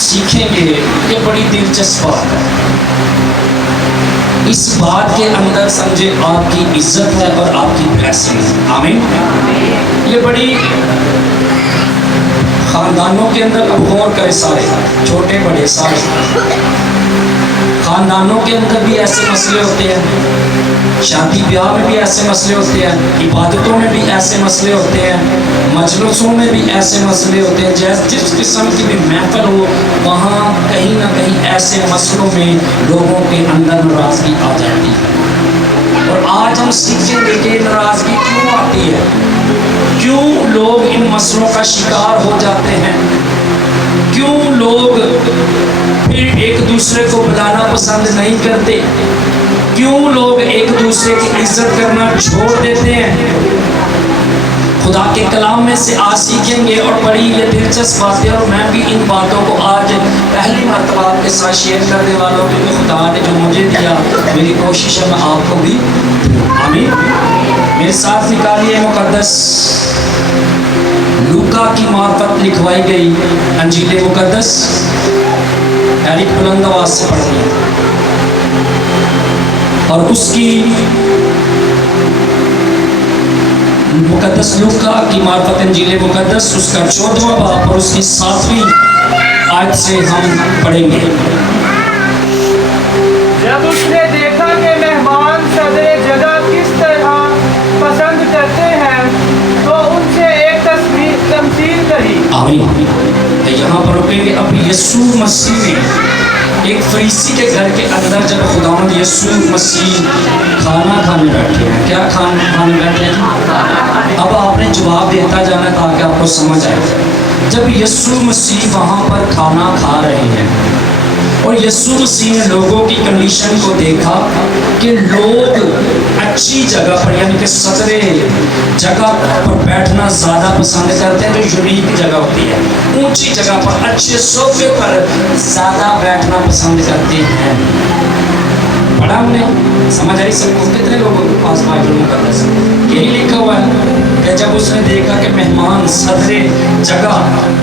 سیکھیں گے، یہ بڑی دلچسپ بات ہے۔ اس بات کے اندر سمجھے آپ کی عزت ہے اور آپ کی بلیسنگ ہے۔ آمین۔ یہ بڑی خاندانوں کے اندر، اب غور کرے سارے، چھوٹے بڑے سارے خاندانوں کے اندر بھی ایسے مسئلے ہوتے ہیں، شادی بیاہ میں بھی ایسے مسئلے ہوتے ہیں، عبادتوں میں بھی ایسے مسئلے ہوتے ہیں، مجلسوں میں بھی ایسے مسئلے ہوتے ہیں۔ جس قسم کی بھی محفل ہو، وہاں کہیں نہ کہیں ایسے مسئلوں میں لوگوں کے اندر ناراضگی آ جاتی ہے۔ اور آج ہم سیکھیں گے کہ ناراضگی کیوں آتی ہے، کیوں لوگ ان مسئلوں کا شکار ہو جاتے ہیں، کیوں لوگ پھر ایک دوسرے کو بلانا پسند نہیں کرتے، کیوں لوگ ایک دوسرے کی عزت کرنا چھوڑ دیتے ہیں۔ خدا کے کلام میں سے آج سیکھیں گے، اور بڑی یہ دلچسپ باتیں، اور میں بھی ان باتوں کو آج پہلی مرتبہ آپ کے ساتھ شیئر کرنے والا ہوں، کیونکہ خدا نے جو مجھے دیا میری کوشش ہے میں آپ کو بھی۔ آمین۔ میرے ساتھ نکالیے مقدس لوکا کی معرفت لکھوائی گئی انجیل مقدس، ایرک بلند آواز سے پڑھنی ہے، اور اس کی مقدس لوکا کی معرفت انجیل مقدس، اس کا 14واں باب اور اس کی 7ویں آیت سے ہم پڑھیں گے۔ جب اس نے دیکھا کہ مہمان صدر جگہ کس طرح پسند کرتے ہیں تو ان سے ایک تمثیل کہی۔ آمین۔ یہاں پر رکیں گے۔ اب یسوع مسیح نے ایک فریسی کے گھر کے اندر جب خداوند یسوع مسیح کھانا کھانے بیٹھے ہیں، کیا کھانے بیٹھے ہیں؟ اب آپ نے جواب دیتا جانا تاکہ آپ کو سمجھ آئے۔ جب یسوع مسیح وہاں پر کھانا کھا رہے ہیں اور یسوع مسیح نے لوگوں کی کنڈیشن کو دیکھا کہ لوگ اچھی جگہ پر، یعنی کہ صدر جگہ پر بیٹھنا زیادہ پسند کرتے ہیں، جو یونیک جگہ ہوتی ہے، اونچی جگہ پر اچھے صوفے پر زیادہ بیٹھنا پسند کرتے ہیں۔ پڑھا ہم نے، سمجھ آئی سب کو؟ کتنے لوگوں کے پاس بائبل مقدس یہی لکھا ہوا ہے کہ جب اس نے دیکھا کہ مہمان صدر جگہ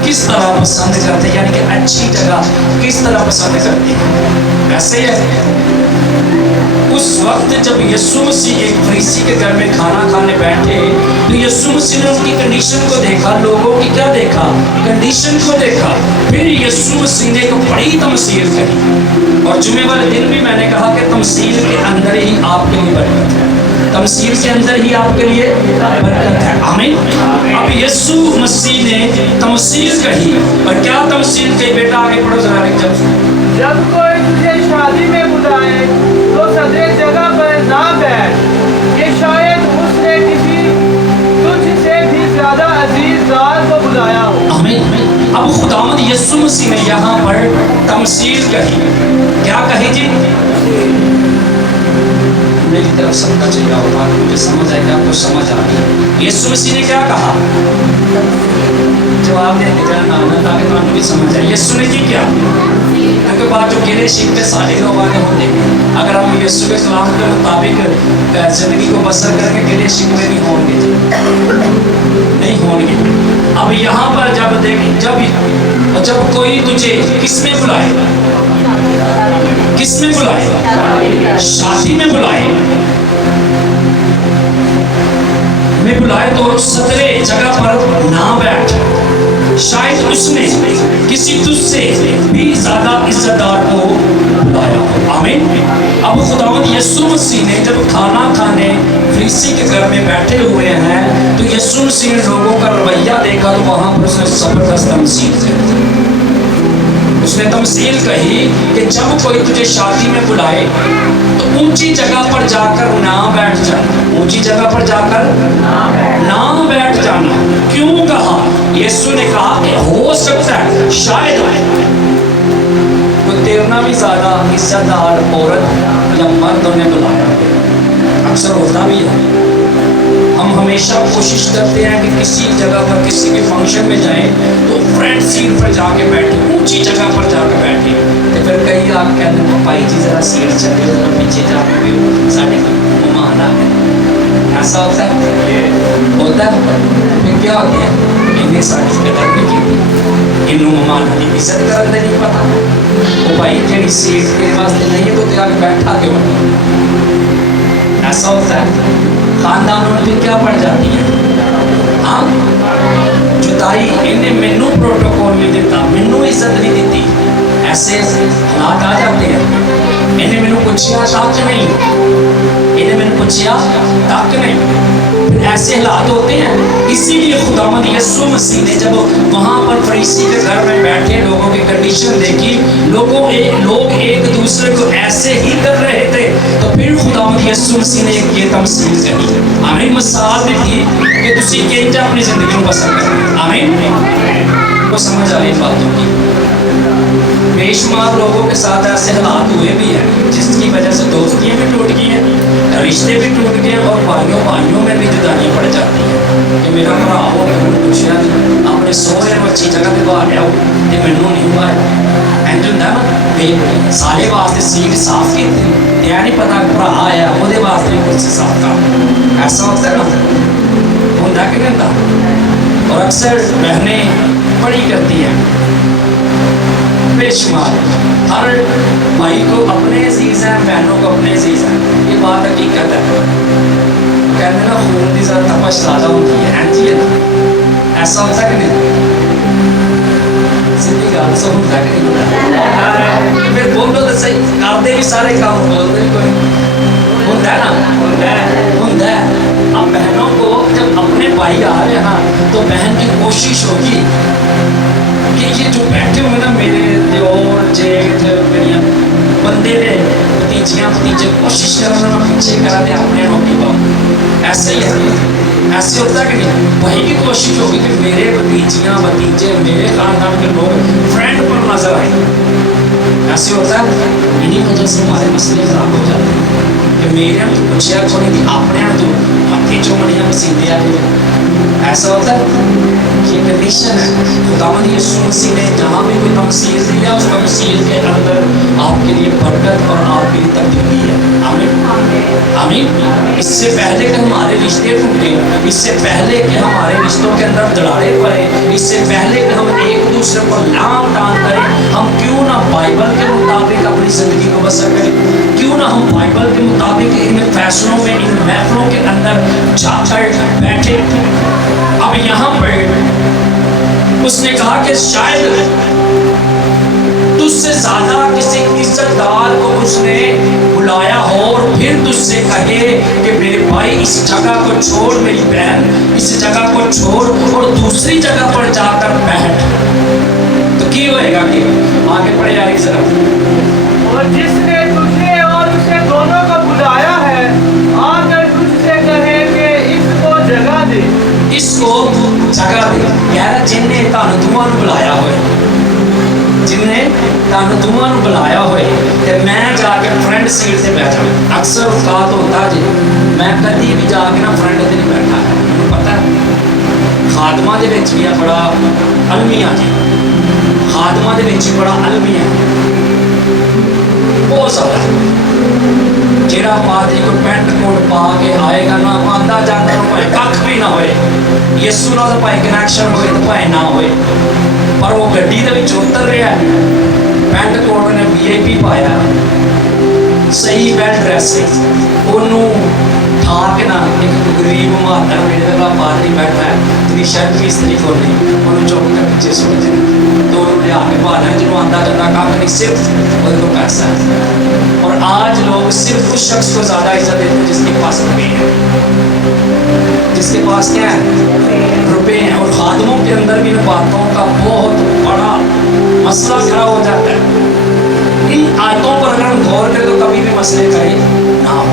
کس طرح پسند کرتے ہیں، یعنی کہ اچھی جگہ کس طرح پسند کرتے ہیں، ویسے ہی ہے۔ اس وقت جب یسوع مسیح ایک فریسی کے گھر میں کھانا کھانے بیٹھے تو یسوع مسیح نے ان کی کنڈیشن کو دیکھا، لوگوں کی کیا دیکھا؟ کنڈیشن کو دیکھا۔ پھر یسوع مسیح نے ایک بڑی تمثیل کہی، اور جمعے والے دن بھی میں نے کہا کہ تمثیل کے اندر ہی آپ کے لیے برکت ہے، تمثیل کے اندر ہی آپ کے لیے برکت ہے۔ آمین۔ اب یسوع مسیح نے تمثیل کہی، اور کیا تمثیل کہی؟ بیٹا آگے پڑھو ذرا۔ جب کوئی تجھے شادی میں بلائے تو صدر جگہ پر نہ بیٹھ، کہ شاید اس نے کسی تجھ سے بھی زیادہ عزیز دار کو بلایا ہو۔ آمین۔ اب خداوند یسوع مسیح نے یہاں پر تمثیل کہی، کیا کہی جی؟ میری طرف سب کا چاہیے ہوگا، مجھے سمجھ آئے گا، آپ کو سمجھ آ گئی۔ یسوع مسیح نے کیا کہا؟ جواب دے کے جانا تاکہ تمہیں بھی سمجھ آئے۔ یسوع نے کیا؟ کیونکہ بات جو گرے شک پہ سارے لوگ آگے ہوتے ہیں، اگر ہم یسوع کے کلام کے مطابق زندگی کو بسر کر کے گرے شک میں نہیں ہوں گے، نہیں ہوں گے۔ اب یہاں پر جب کوئی تجھے کس میں بلائے، کس میں بلائے؟ شادی میں بلائے، میں بلائے تو صدر جگہ پر نہ بیٹھ، شاید اس نے کسی تجھ سے بھی زیادہ عزت دار کو بلایا ہو۔ آمین۔ اب خداوند یسوع مسیح نے جب کھانا کھانے فریسی کے گھر میں بیٹھے ہوئے ہیں تو یسوع مسیح نے لوگوں کا رویہ دیکھا، تو وہاں پر اس نے زبردست تمثیل کہی۔ اس نے تمثیل کہی کہ جب کوئی تجھے شادی میں بلائے تو اونچی جگہ پر جا کر نہ بیٹھ جانا، اونچی جگہ پر جا کر نہ بیٹھ جانا۔ کیوں کہا؟ یسوع نے کہا کہ ہو سکتا ہے شاید کوئی تیرنا بھی زیادہ عزت دار عورت یا مرد انہیں بلایا، اکثر ہوتا بھی ہے۔ ہم ہمیشہ کوشش کرتے ہیں کہ کسی جگہ پر کسی کے فنکشن میں جائیں تو فرنٹ سیٹ پر جا کے بیٹھیں، اونچی جگہ پر جا کے بیٹھیں، تو پھر کئی آپ کہتے ہیں پاپائی جی ذرا سیٹ چلے ذرا پیچھے جا کے ساڑھے مہمان آ گئے۔ ایسا ہوتا ہے، ہوتا ہے۔ پھر کیا ہوتا ہے؟ इन्हें साड़ी कदर नहीं की, इन्हों मेहमानों की इज्जत करने नहीं पता। वो भाई जेडी सीट तेरे वास्ते नहीं है तो तेरा बैठा क्यों? ऐसा होता है, खानदानों में भी क्या पड़ जाती है। हाँ, जुदाई, इन्हें मैनू प्रोटोकॉल नहीं देता, मैनू इज्जत नहीं देती, ऐसे हालात आ जाते हैं। इन्हें मैनू पूछा तक नहीं, इन्हें मैंने पूछा तक नहीं, ऐसे हालात होते हैं। इसीलिए खुदावंद यीशु मसीह ने जब वहाँ पर फरीसी के घर में बैठे लोगों की कंडीशन देखी, लोग एक दूसरे को ऐसे ही कर रहे थे, तो फिर खुदावंद यीशु मसीह ने एक ये तमसील करी, आमीन, मिसाल दी थी कि तुसी किंज अपनी जिंदगी में बसर करना। आमीन, को समझ आ रही बातों की। बेशुमार लोगों के साथ ऐसे हालात हुए भी हैं जिसकी वजह से दोस्तियाँ भी टूट गई हैं, रिश्ते भी टूट गए, और भाइयों में भी जुदाई पड़ जाती है कि मेरा भरा हो मैंने पूछा अपने सोहरे में अच्छी जगह पर बाहर आओ तो मैनू नहीं हुआ इंज होंगे ना, सारे वास्ते सीट साफ की यह नहीं पता भरा आया वो वास्ते कुछ साफ कर, ऐसा होता है ना, होंगे कि नहीं होता। और अक्सर बहनें बड़ी करती हैं, बेशुमार हर भाई को अपने अजीज हैं, बहनों को अपने अजीज हैं, ये बात हकीकत है। कहते ना खून की जरा तपश ज़्यादा होती है, हैं जी, है ना, ऐसा होता कि नहीं? सीधी गल सो होता कि नहीं होता? फिर बोलो तो सही, करते भी सारे काम, बोलते भी कोई होता है ना, होता है। अब बहनों को जब अपने भाई आ रहे हैं ना, तो बहन की कोशिश होगी कि ये जो बैठे हुए ना मेरे दियोर जेठ मेरिया बंदे ने भतीजियाँ भतीजे कोशिश करना पीछे करा दे अपने रोटी पाओ, ऐसे ही है, ऐसे होता है कि नहीं? वही की कोशिश होगी कि मेरे भतीजियाँ भतीजे मेरे खानदान के लोग फ्रेंड पर नजर आए, ऐसे होता है। इन्हीं वजह से हमारे मसले खराब हो जाते हैं कि मेरे तो पूछा को नहीं, अपने तो हथी चुमड़ियाँ पसीदे आ गए, ऐसा होता है। ये कंडीशन है। खुदावंद यीशु मसीह ने जहाँ भी कोई तमसील दिया उस तमसील के अंदर आपके लिए बरकत और आपके लिए तब्दीली है। आमीन, आमीन। इससे पहले कि हमारे रिश्ते टूटे, इससे पहले कि हमारे रिश्तों के अंदर दरारें पड़े, इससे पहले कि हम एक दूसरे पर लाम टान करें, हम क्यों ना बाइबल के मुताबिक अपनी ज़िंदगी को बसर करें, क्यों ना हम बाइबल के मुताबिक इन फैसलों में, इन महफलों के अंदर जाकर बैठे। अब यहाँ पर उसने कहा कि शायद तुझसे ज्यादा किसी इज्जतदार को उसने बुलाया हो और फिर तुझसे कहे कि मेरे भाई इस जगह को छोड़, मेरी बहन इस जगह को छोड़ और दूसरी जगह पर जाकर बैठ, तो क्या होएगा? कि आगे पढ़े यार जरा। और जिसने तुझे और उसे दोनों को बुलाया है आकर तुझसे कहे कि इसको जगह दे, इसको जगह दे। यार जिन्हें तानू दुआ बुलाया होए, जिन्हें तानू दुआ बुलाया होए ते मैं जाके फ्रंट सीट से बैठा। अक्सर औकात होता जी मैं कभी भी जाके ना फ्रंट से नहीं बैठा है, मैंने पता है खादमा दे विच भी बड़ा अलमिया जी, खादमा दे विच बड़ा अलमिया बहुत ज़्यादा। जेड़ा पादरी को पैंट कोट पा के आएगा ना, आंदा जाता भाई कख भी ना होए, यीशु नाल भाई कनैक्शन होए तो भाई ना होए, पर वो गड्डी दे विच उतर रहा है, पैंट कोट ने VIP पाया, सही वेल ड्रेसिंग, ओनू ठा के ना एक गरीब महात्मा मेरे वाला पादरी बैठा है, तेरी शर्ट भी इस्त्री को नहीं, ओनू चौक के पीछे सुट दे तो लिया के पाना है, जिन्होंने आंदा जाता कख नहीं, सिर्फ वो तो पैसा है। और आज लोग सिर्फ उस शख्स को ज़्यादा इज्जत देते हैं जिसके पास रुपये हैं, जिसके पास क्या है? रुपये हैं। और खादमों के अंदर भी इन बातों का बहुत बड़ा मसला खड़ा हो जाता है। इन आयतों पर अगर हम गौर करें तो कभी भी मसले करें ना हो।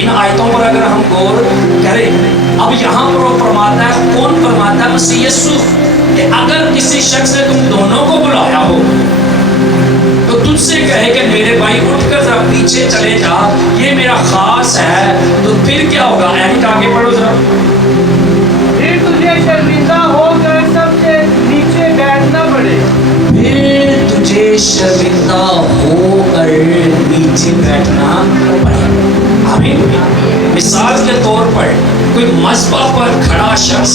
इन आयतों पर अगर हम गौर करें, अब यहाँ पर वो फरमाता है, कौन फरमाता है? मसीह यीशु, कि अगर किसी शख्स ने तुम दोनों को बुलाया हो तो तुझसे कहे कि मेरे भाई उठकर जरा पीछे चले जा, ये मेरा खास है, तो फिर क्या होगा? एनिट आगे पढ़ो जरा। फिर तुझे शर्मिंदा होकर सबसे नीचे बैठना पड़े, फिर तुझे शर्मिंदा होकर नीचे बैठना पड़े। आमीन। मिसाल के तौर पर कोई मस्बा पर खड़ा शख्स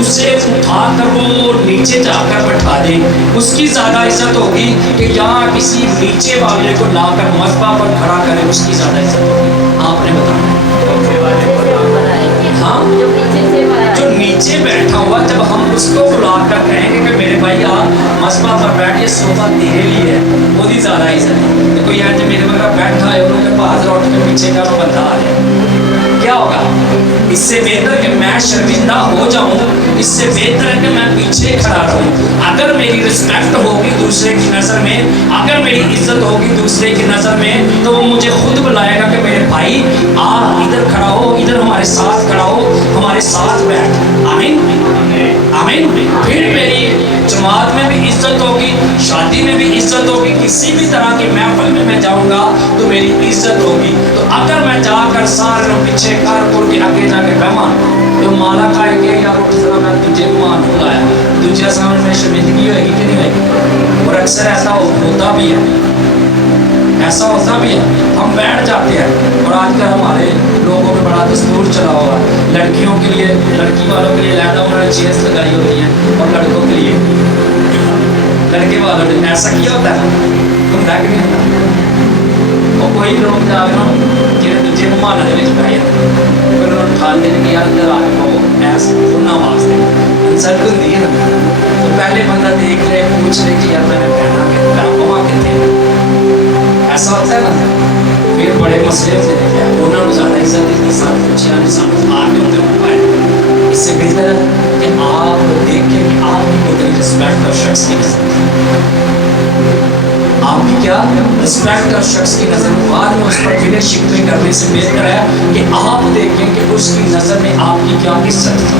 उसे उठा कर वो नीचे जाकर बैठा दे, उसकी ज़्यादा इज्जत होगी कि यहाँ किसी नीचे वाले को लाकर मस्बा पर खड़ा करे, उसकी ज़्यादा इज्जत होगी। आपने बताया हाँ, जो नीचे बैठा हुआ जब हम उसको बुलाकर कहेंगे कि मेरे भाई आप मस्बा पर बैठ, ये सोफा तेरे लिए है, वो भी ज़्यादा इज्जत है। तो कोई आज मेरे बगैर बैठा है, उन्होंने बाहर लौट के पीछे का वो बंदा आ जाए, क्या होगा? इससे बेहतर कि मैं शर्मिंदा हो जाऊं, इससे बेहतर है कि मैं पीछे खड़ा रहूं। अगर मेरी रिस्पेक्ट होगी दूसरे की नज़र में, अगर मेरी इज्जत होगी दूसरे की नज़र में, तो वो मुझे खुद बुलाएगा कि मेरे भाई आ इधर खड़ा हो, इधर हमारे साथ खड़ा हो, हमारे साथ बैठ। आमीन आमीन। फिर मेरी जमात में भी इज्जत होगी, शादी में भी इज्जत होगी, किसी भी तरह की महफिल में मैं जाऊंगा तो मेरी इज्जत होगी। तो अगर मैं जाकर सारे पीछे कारपुर के आगे जाके बहमा तो माला का है यार मैं तुझे मान बुलाया, तुझे सामने में शर्मिंदगी होगी कि नहीं होगी? और अक्सर ऐसा होता भी है, ऐसा होता भी है। हम बैठ जाते हैं और आजकल हमारे लोगों में बड़ा दस्तूर चला हुआ है, लड़कियों के लिए, लड़की वालों के लिए लैंडा उन्होंने चेयर्स लगाई होती हैं और लड़कों के लिए, लड़के वालों ने ऐसा किया होता है, तुम देख नहीं होता। और कोई लोग जाकर जिन्हें दूजे माना दे पाए फिर उन्होंने ठान देने की यार अंदर आ गए ऐसा सुनना वास्ते इंसल्ट होती है ना। तो पहले बंदा देख ले, पूछ ले कि यार मैंने पहना के वहाँ कितने, ऐसा होता है ना। फिर बड़े मसले होते हैं, उन्होंने ज़्यादा इज्जत इतनी सारी बच्चियाँ ने समझ आगे उनके पाए। इससे बेहतर है कि आप देखें कि आपकी कोई रिस्पेक्ट और शख्स की नज़र, आपकी क्या रिस्पेक्ट और शख्स की नज़र में, बाद में उस पर गिले शिकवे करने से बेहतर है कि आप देखें कि उसकी नज़र में आपकी क्या इज्जत है।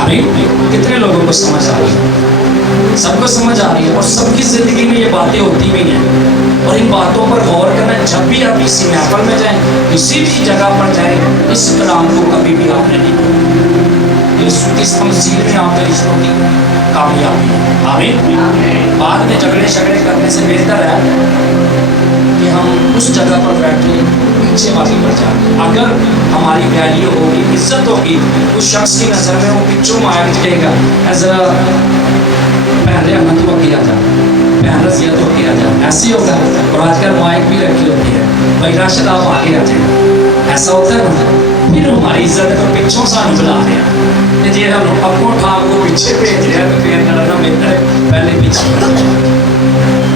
आमीन। कितने लोगों को समझ आ रही है? सबको समझ आ रही है और सबकी ज़िंदगी में ये बातें होती भी हैं। और इन बातों पर गौर करना, जब भी आप किसी महफिल में जाएं, किसी भी जगह पर जाएं, इस कलाम को कभी भी आपने नहीं, इस तमसील में आपके रिश्तों की कामयाबी है। आमीन। बाद में झगड़े शगड़े करने से बेहतर है कि हम उस जगह पर बैठे पीछे वाली पर जाए। अगर हमारी वैल्यू होगी, इज्जत होगी, उस शख्स की नज़र में वो पिछू माया दिखेगा, ज़रा पहले हम तो किया था, पहन रसिया तो किया था, ऐसे होगा। और आजकल माइक भी रखी होती है, भाई राशिद आप आगे आ जाए, ऐसा होता है ना। फिर हमारी इज्जत को पिछों सानू बुला रहे हैं, जे हम अपनों ठाक को पीछे भेज रहे हैं तो फिर करना बेहतर है पहले पीछे।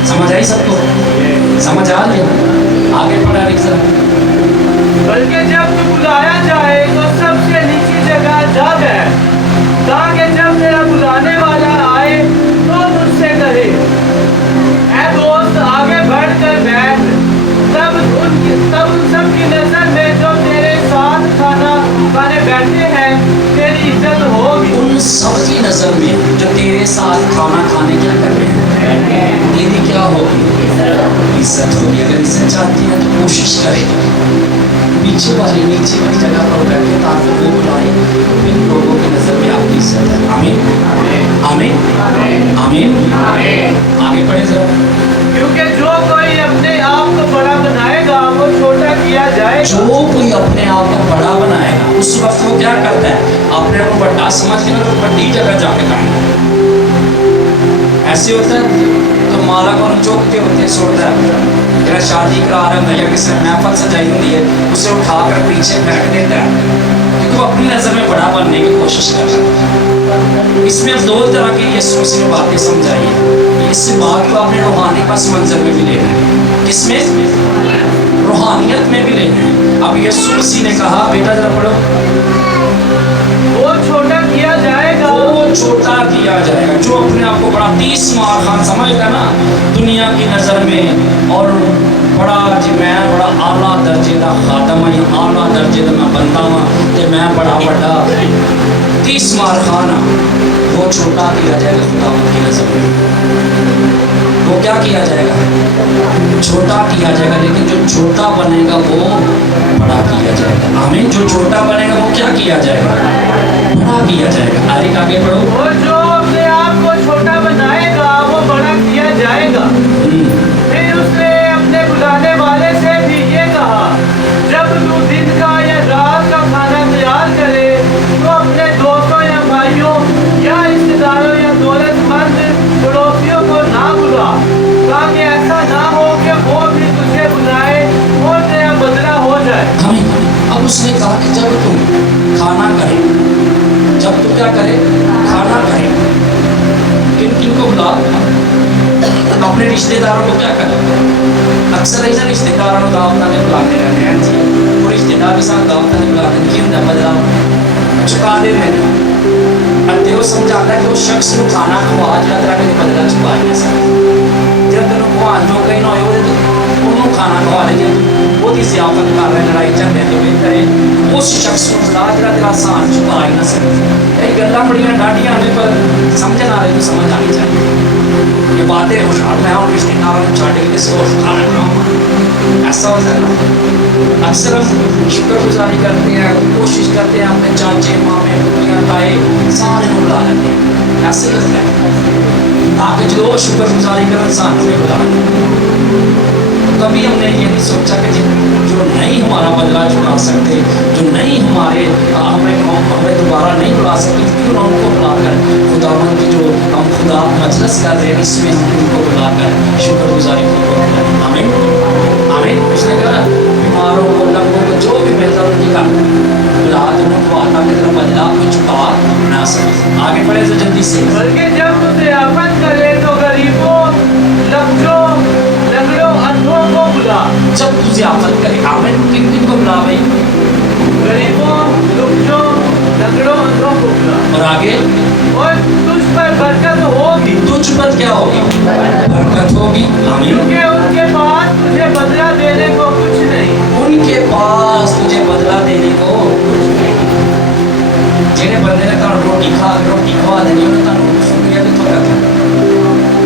समझ आई सबको? समझ आ गया? आगे पढ़ा लिख सर। बल्कि जब तू बुलाया जाए तो सबसे नीची जगह जा बैठ, ताकि जब तेरा बुलाने वाला आए तो मुझसे कहे ऐ दोस्त आगे बढ़ कर बैठ। तब उन सब की नजर में जो तेरे साथ खाना खाने बैठे हैं तेरी इज्जत होगी। उन सब की नज़र में जो तेरे साथ खाना खाने क्या कर रहे हैं, तेरी क्या होगी? इज्जत होगी। अगर इज्जत चाहती है तो कोशिश करें पीछे वाली नीचे वाली जगह पर बैठे, ताकि वो बुलाए तो इन लोगों की नज़र में आपकी इज्जत है। आमीन आमीन आमीन। आगे बढ़े जरा। क्योंकि जो कोई अपने आप को बड़ा बनाएगा वो छोटा किया जाएगा। जो कोई अपने आप को बड़ा बनाएगा उस वक्त वो क्या करता है, अपने को बड़ा समझ के ना बड़ी जगह जाके खाएगा। ऐसे होता है तो माला को चौक के होते छोड़ता है, या शादी करा रहा है या किसी ने महफल सजाई होती है उसे उठाकर पीछे फेंक देता है, क्योंकि वो अपनी नज़र में बड़ा बनने की कोशिश कर रहा है। इसमें दो तरह की यीशु मसीह ने बातें समझाई है। इस बात को आपने रूहानी पस मंजर में भी लेना है, किसमें? रूहानियत में भी लेना है। अब यीशु मसीह ने कहा, बेटा जरा पढ़ो, वो छोटा किया जाएगा, वो छोटा किया जाएगा। जो अपने आप को बड़ा 30 मार खान समझता ना दुनिया की नज़र में, और बड़ा जी मैं बड़ा आला दर्जे का खादम है, आला दर्जे का मैं बंदा हाँ, तो मैं बड़ा बड़ा 30 मार खाना, वो छोटा किया जाएगा खुदा की नज़र में। वो क्या किया जाएगा? छोटा किया जाएगा। लेकिन जो छोटा बनेगा वो बड़ा किया जाएगा। आमीन। जो छोटा बनेगा वो क्या किया जाएगा? बड़ा किया जाएगा। आगे बढ़ो। और जो अपने आप को छोटा बनाएगा वो बड़ा किया जाएगा। फिर उसने अपने बुलाने वाले से भी ये कहा, जब तू दिन अब उसने कहा कि जब तुम खाना करे, जब तुम क्या करे, खाना करे, किन किन को बुला, अपने रिश्तेदारों को क्या करें। अक्सर ऐसा रिश्तेदारों को दावत में बुलाते रहते हैं जी, वो रिश्तेदार के साथ दावत में बुलाते हैं, क्यों ना बदला चुका दे रहे अते वो समझाता है कि वो शख्स को खाना खवा जरा तेरा कभी बदला चुका ही नहीं सकता, जरा तेन भगवान जो कहीं ना हो उन्होंने खाना खवा ले, वो जियाफत कर रहे लड़ाई झगड़े तो बेहतर है उस शख्स को बुला जरा तेरा आसान चुका ही ना सकता। कई गल्लां बड़ियां डाढ़ियां ने पर समझ ना रहे तो समझ आनी चाहिए। ये बातें खुशहाल मैं और रिश्तेदारों को छाड़ के किसी और खाना खिलाऊंगा, ऐसा होता है ना। अक्सर हम शुक्रगुजारी करते हैं, कोशिश करते हैं अपने चाचे मामे पुत्रियाँ ताए सारे को बुला लेते हैं, ऐसे होता है ताकि जो शुक्रगुजारी कर इंसान को बुला। कभी हमने ये नहीं सोचा कि जो नहीं हमारा बदला चुका सकते, जो नहीं हमें दोबारा नहीं बुला सकते, क्यों ना उनको बुलाकर खुदावंद की जो हम खुदा मजलिस कर रहे हैं इसमें हम उनको बुलाकर शुक्रगुजारी करें। आमीन आमीन। उसने कहा बीमारों को लंगों को जो भी मिलता उनकी का बुला तो उनको आता कि तेरा बदला को चुका ना सके। आगे बढ़े तो जल्दी से, बल्कि जब तुझे आफत करे तो गरीबों लफ्जों लंगड़ों अंधों को बुला। जब तुझे आफत करे, आमीन, किन किन को बुला भाई, गरीबों लफ्जों लंगड़ों अंधों को बुला। और आगे और तुझ पर बरकत होगी, तुझ पर क्या होगी, बरकत होगी। आमीन। क्योंकि उनके पास तुझे बदला देने को कुछ नहीं, उनके पास तुझे बदला देने को कुछ नहीं। जिन्हें बंदे ने कहा रोटी खवा देनी उन्हें तो शुक्रिया भी तो करता,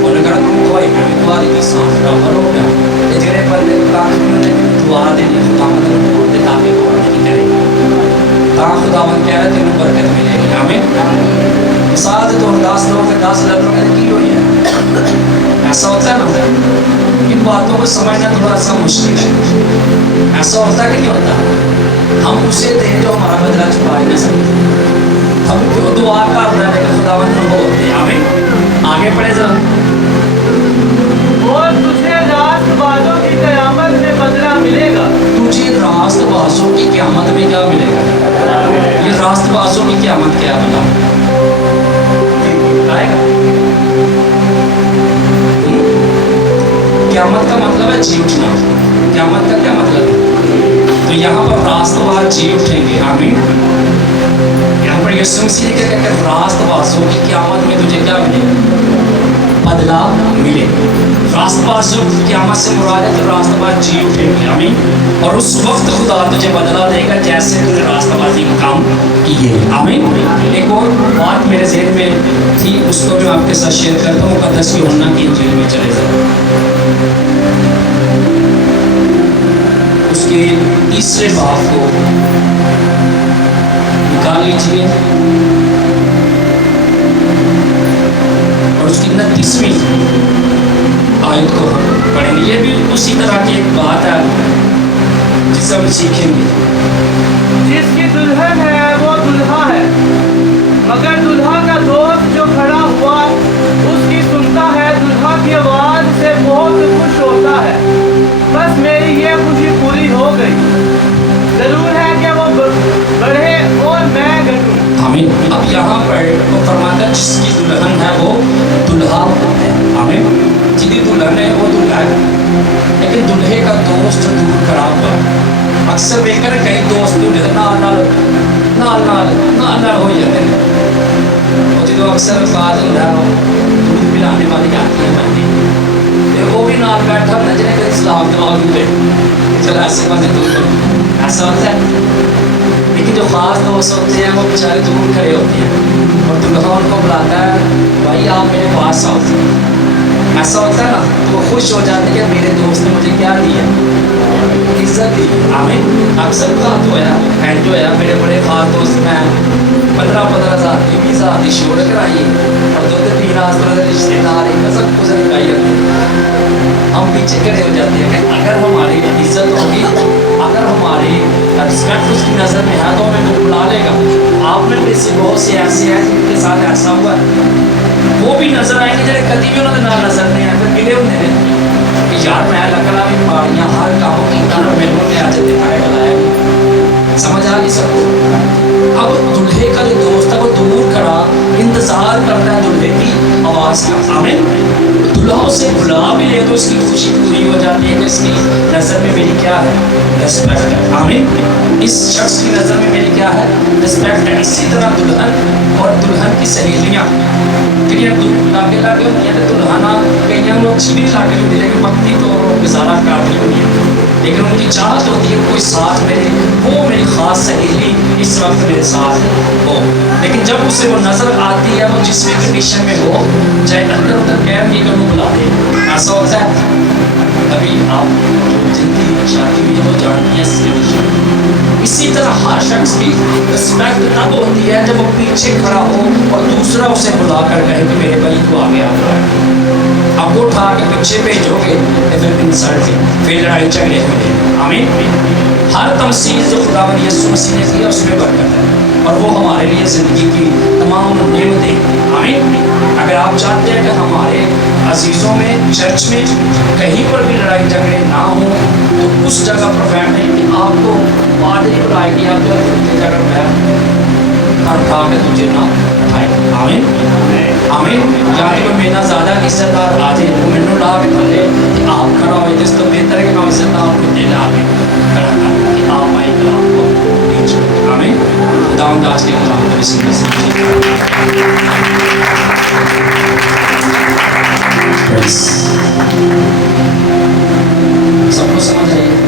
उन्हें कहा तुम खवाई मैं भी खवा दी सांस का भर हो गया। ये जिन्हें बंदे को कहा उन्होंने दुआ देनी खुदावंद को बोल दे ताकि वो नहीं करेंगे, ता खुदावंद कह रहे तेन बरकत मिलेगी। आमीन। मिसाल से तो 10 लोग 10 लोगों ने की हुई है, ऐसा होता है ना। इन बातों को समझना थोड़ा सा मुश्किल है। ऐसा होता है कि नहीं होता, हम उसे दें जो हमारा बदला चुका ही नहीं सकते, हम क्यों दुआ कर रहे हैं कि खुदावंद को बोलते हैं। आमीन। आगे बढ़े जरा, और तुझे रास्तबाजों की क़यामत में बदला मिलेगा। तुझे रास्तबाजों की क़यामत में क्या मिलेगा। ये रास्तबाजों की क़यामत क्या बता आएगा। क़यामत का मतलब है जी उठना, क़यामत का क्या मतलब है, तो यहाँ पर रास्तबाज जी उठेंगे। आमीन। यहाँ पर यीशु मसीह ने क्या कहकर रास्तबाजों की क़यामत में तुझे क्या मिलेगा, बदला मिले। रास्तबाजों की क़यामत से मुराद है तो रास्तबाज जी उठेंगे। आमीन। और उस वक्त खुदा तुझे बदला देगा जैसे तुझे रास्तबाजी का काम किए। आमीन। एक और बात मेरे ज़हन में थी, उसको मैं आपके साथ शेयर करता हूँ। मुक़द्दस यूहन्ना की इंजील में चले जाओ, उसके 3 बाब को निकाल लीजिए और उसकी 29वीं आयत को हम पढ़ेंगे। ये भी उसी तरह की एक बात है जिसे हम सीखेंगे। जिसकी दुल्हन है वो दुल्हा है, मगर दुल्हा का दोस्त जो खड़ा हुआ उसकी सुनता है, दुल्हा की आवाज़ से बहुत खुश होता है। बस मेरी ये खुशी पूरी हो गई, जरूर है कि वो बढ़े और मैं घटूं। आमीन। अब यहाँ पर वो फरमाता है जिसकी दुल्हन है वो दुल्हा है। आमीन। जिसकी दुल्हन है वो दुल्हा है, लेकिन दुल्हे का दोस्त जो दूर खड़ा हुआ, अक्सर देखकर कई दोस्त दूल्हे नाल हो जाते हैं, और जो अक्सर बात होता है दूध पिलाने वाली आती है बंदी, वो भी नाल बैठा होता है जिन्हें इस्लाम दिमाग दूध चलो ऐसे बातें दूर ऐसा होता है। लेकिन जो ख़ास दोस्त होते हैं वो बेचारे दूर खड़े होते हैं और दुल्हा उनको बुलाता है भाई आप मेरे पास आओ, ऐसा होता है ना, तो वो खुश हो जाते हैं कि मेरे दोस्त ने मुझे क्या दिया, इज्जत दी। आमीन। अक्सर का तो है जो है मेरे बड़े ख़ास दोस्त मैं 15-15 हज़ार 20,000 की शोर कराइए और 2-3 आसपास रिश्तेदार सब कुछ लगाई होती है, हम पीछे खड़े हो जाते हैं कि अगर हमारी इज्जत होगी, अगर हमारी रिस्पेक्ट उसकी नज़र में है तो हमें वो बुला लेगा। आप में भी से बहुत से ऐसे हैं जिनके साथ ऐसा हुआ है, वो भी नज़र आएंगे जब कभी भी उन्होंने ना नज़र नहीं आए, फिर मिले होंगे कि यार मैं लकड़ा भी मारियाँ हर काम की मैंने आज दिखाए बुलाया, समझ लिबास का, आमीन। दुल्हा उसे बुला भी ले तो उसकी खुशी पूरी हो जाती है कि इसकी नज़र में मेरी क्या है, रिस्पेक्ट है, आमीन। इस शख्स की नज़र में मेरी क्या है, रिस्पेक्ट है। इसी तरह दुल्हन और दुल्हन की सहेलियाँ लागे लागे होती हैं, दुल्हना कई लोग छिपी लागे होती है, लेकिन पत्नी तो गुजारा काटनी होती है, लेकिन उनकी चाहत होती है कोई साथ मेरे, वो मेरी ख़ास सहेली इस वक्त मेरे साथ हो। लेकिन जब उसे वो नज़र आती है, वो जिस भी कंडीशन में हो, चाहे अंदर उधर कैब नहीं करूँ बुला दे, ऐसा होता है। अभी आप जिनकी शादी हुई है वो जानती है इस कंडीशन। इसी तरह हर शख्स की रिस्पेक्ट तब होती है जब वो पीछे खड़ा हो और दूसरा उसे बुलाकर कहे कि मेरे भाई तू आगे आ रहा है। आप वो उठा के पीछे भेजोगे तो फिर इंसल्ट, फिर लड़ाई झगड़े होंगे, आमीन। हर तमसील जो खुदावंद यीशु मसीह ने किया उसमें बरकत है, और वो हमारे लिए ज़िंदगी की तमाम नेमतें, आमीन। अगर आप चाहते हैं कि हमारे अजीज़ों में चर्च में कहीं पर भी लड़ाई झगड़े ना हो, तो उस जगह पर बैठे कि आपको पादरी बुलाएगी, आप जो जगह बैठ और उठा के तुझे ना उठाए, आमीन आमीन। यानी कोई मेरा ज़्यादा इज्जतदार आ जाए वो मैंने ला के थले कि आप खड़ा हो, जिस तो बेहतर है कि मैं इज्जतदार को दे ला के खड़ा कर कि आप आए कलाम को नीच, आमीन। खुदावंद आज के कलाम को रिसीव कर सकते सबको समझ आइए।